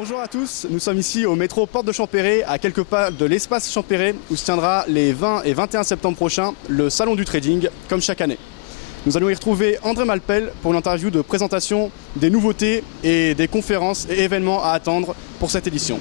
Bonjour à tous, nous sommes ici au métro Porte de Champéret, à quelques pas de l'espace Champéret, où se tiendra les 20 et 21 septembre prochains le salon du trading, comme chaque année. Nous allons y retrouver André Malpel pour une interview de présentation des nouveautés et des conférences et événements à attendre pour cette édition.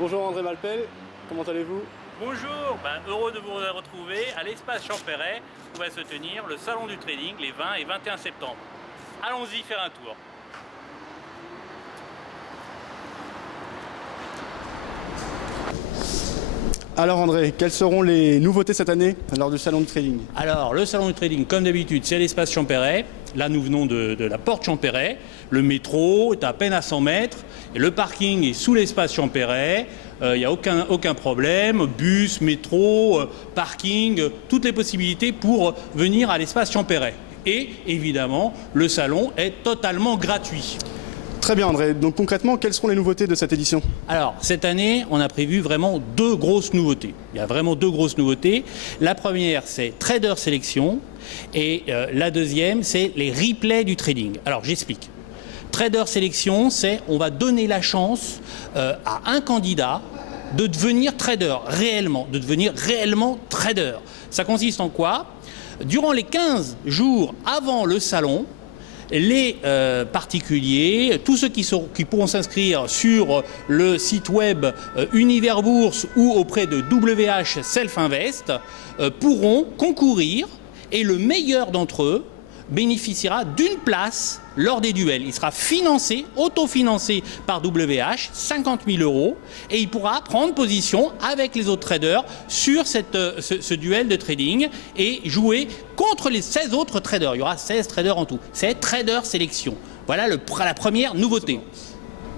Bonjour André Malpel, comment allez-vous? Bonjour, heureux de vous retrouver à l'espace Champéret où va se tenir le salon du trading les 20 et 21 septembre. Allons-y faire un tour. Alors André, quelles seront les nouveautés cette année lors du salon du trading? Alors, le salon du trading, comme d'habitude, c'est l'espace Champéret. Là, nous venons de la porte Champéret. Le métro est à peine à 100 mètres. Et le parking est sous l'espace Champéret. Il n'y a aucun problème. Bus, métro, parking, toutes les possibilités pour venir à l'espace Champéret. Et évidemment, le salon est totalement gratuit. Très bien André, donc concrètement, quelles seront les nouveautés de cette édition? Alors, cette année, on a prévu vraiment deux grosses nouveautés. Il y a vraiment deux grosses nouveautés. La première, c'est Trader Sélection. Et la deuxième, c'est les replays du trading. Alors, j'explique. Trader Sélection, c'est on va donner la chance à un candidat de devenir trader réellement, de devenir réellement trader. Ça consiste en quoi? Durant les 15 jours avant le salon, les particuliers, tous ceux qui pourront s'inscrire sur le site web Univers Bourse ou auprès de WH Self Invest pourront concourir et le meilleur d'entre eux bénéficiera d'une place lors des duels. Il sera financé, autofinancé par WH, 50 000 €, et il pourra prendre position avec les autres traders sur ce duel de trading et jouer contre les 16 autres traders. Il y aura 16 traders en tout. C'est Trader Sélection. Voilà la première nouveauté.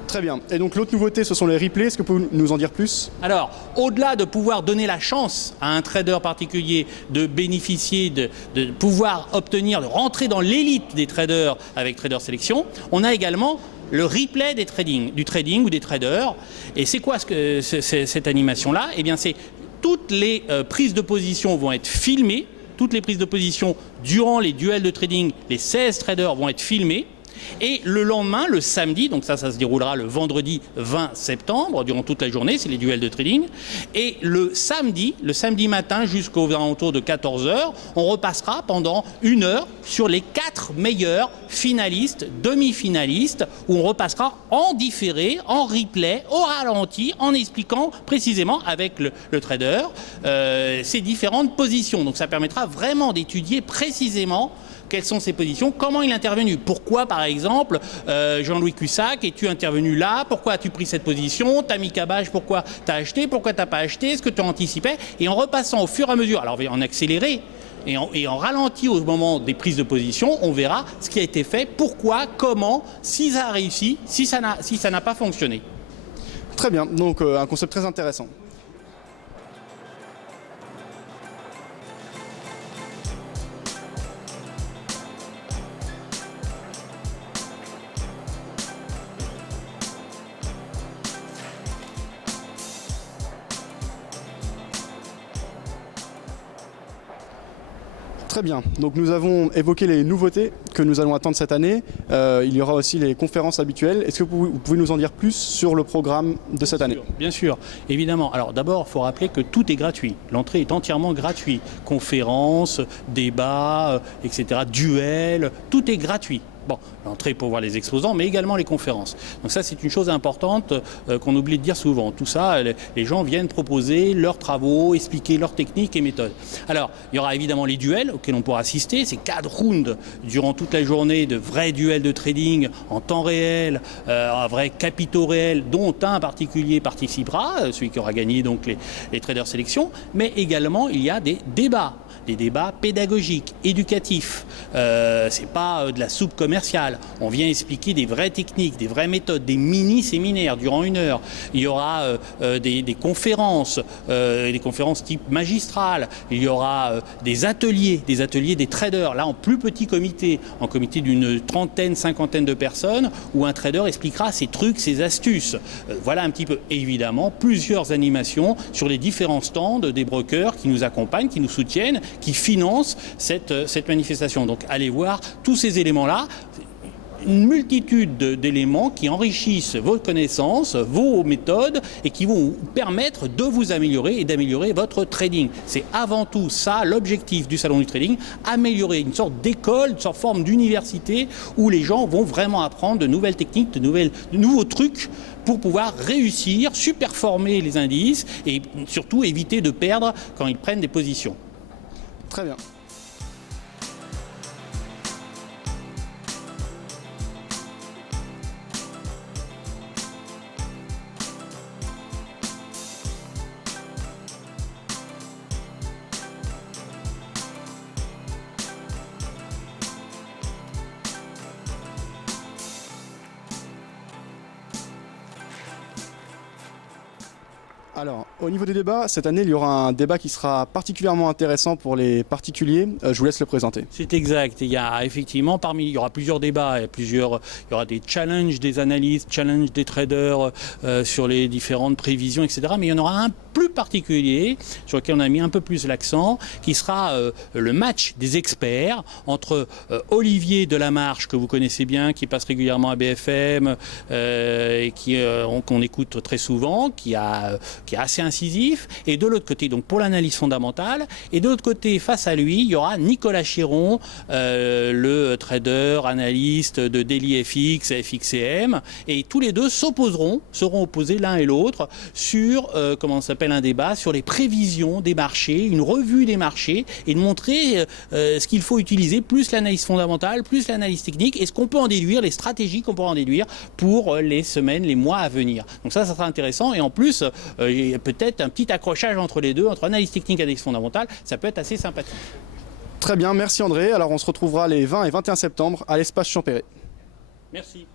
Très bien. Et donc l'autre nouveauté, ce sont les replays. Est-ce que vous pouvez nous en dire plus? Alors, au-delà de pouvoir donner la chance à un trader particulier de bénéficier, de pouvoir obtenir, de rentrer dans l'élite des traders avec Trader Sélection, on a également le replay du trading ou des traders. Et c'est quoi cette animation-là? Eh bien, c'est toutes les prises de position vont être filmées. Toutes les prises de position durant les duels de trading, les 16 traders vont être filmés. Et le lendemain, le samedi, donc ça se déroulera le vendredi 20 septembre, durant toute la journée, c'est les duels de trading. Et le samedi matin jusqu'aux alentours de 14 h, on repassera pendant 1 heure sur les 4 meilleurs finalistes, demi-finalistes, où on repassera en différé, en replay, au ralenti, en expliquant précisément avec le trader ces différentes positions. Donc ça permettra vraiment d'étudier précisément quelles sont ses positions, comment il est intervenu, pourquoi par exemple Jean-Louis Cussac, es-tu intervenu là, pourquoi as-tu pris cette position, Tammy Cabage, pourquoi tu as acheté, pourquoi tu n'as pas acheté, est-ce que tu anticipais, et en repassant au fur et à mesure, alors en accéléré et en ralenti au moment des prises de position, on verra ce qui a été fait, pourquoi, comment, si ça a réussi, si ça n'a pas fonctionné. Très bien, donc un concept très intéressant. Très bien, donc nous avons évoqué les nouveautés que nous allons attendre cette année. Il y aura aussi les conférences habituelles. Est-ce que vous pouvez nous en dire plus sur le programme de cette année? Bien sûr, évidemment. Alors d'abord, il faut rappeler que tout est gratuit. L'entrée est entièrement gratuite. Conférences, débats, etc., duels, tout est gratuit. Bon, l'entrée pour voir les exposants, mais également les conférences. Donc ça, c'est une chose importante qu'on oublie de dire souvent. Tout ça, les gens viennent proposer leurs travaux, expliquer leurs techniques et méthodes. Alors, il y aura évidemment les duels auxquels on pourra assister. C'est 4 rounds durant toute la journée de vrais duels de trading en temps réel, un vrai capitaux réels, dont un particulier participera, celui qui aura gagné donc les traders sélection. Mais également, il y a des débats pédagogiques, éducatifs. C'est pas de la soupe commerciale commercial. On vient expliquer des vraies techniques, des vraies méthodes, des mini-séminaires durant 1 heure. Il y aura des conférences type magistrale. Il y aura des ateliers des traders, là en plus petit comité, en comité d'une trentaine, cinquantaine de personnes, où un trader expliquera ses trucs, ses astuces. Voilà un petit peu. Et évidemment, plusieurs animations sur les différents stands des brokers qui nous accompagnent, qui nous soutiennent, qui financent cette manifestation. Donc allez voir tous ces éléments-là. Une multitude d'éléments qui enrichissent vos connaissances, vos méthodes et qui vont vous permettre de vous améliorer et d'améliorer votre trading. C'est avant tout ça l'objectif du Salon du Trading, améliorer une sorte d'école, une sorte de forme d'université où les gens vont vraiment apprendre de nouvelles techniques, de nouveaux trucs pour pouvoir réussir, superformer les indices et surtout éviter de perdre quand ils prennent des positions. Très bien. Alors, au niveau des débats, cette année, il y aura un débat qui sera particulièrement intéressant pour les particuliers. Je vous laisse le présenter. C'est exact. Il y a effectivement, il y aura plusieurs débats, il y aura des challenges des analystes, challenges des traders sur les différentes prévisions, etc. Mais il y en aura un plus particulier, sur lequel on a mis un peu plus l'accent, qui sera le match des experts entre Olivier Delamarche, que vous connaissez bien, qui passe régulièrement à BFM et qu'on écoute très souvent, qui est assez incisif, et de l'autre côté, donc pour l'analyse fondamentale, et de l'autre côté, face à lui, il y aura Nicolas Chéron, le trader, analyste de Daily FX, FXCM, et tous les deux seront opposés l'un et l'autre sur, un débat sur les prévisions des marchés, une revue des marchés, et de montrer ce qu'il faut utiliser, plus l'analyse fondamentale, plus l'analyse technique, et ce qu'on peut en déduire, les stratégies qu'on peut en déduire pour les semaines, les mois à venir. Donc ça sera intéressant, et en plus, il y a peut-être un petit accrochage entre les deux, entre analyse technique et analyse fondamentale, ça peut être assez sympathique. Très bien, merci André. Alors on se retrouvera les 20 et 21 septembre à l'espace Champéret. Merci.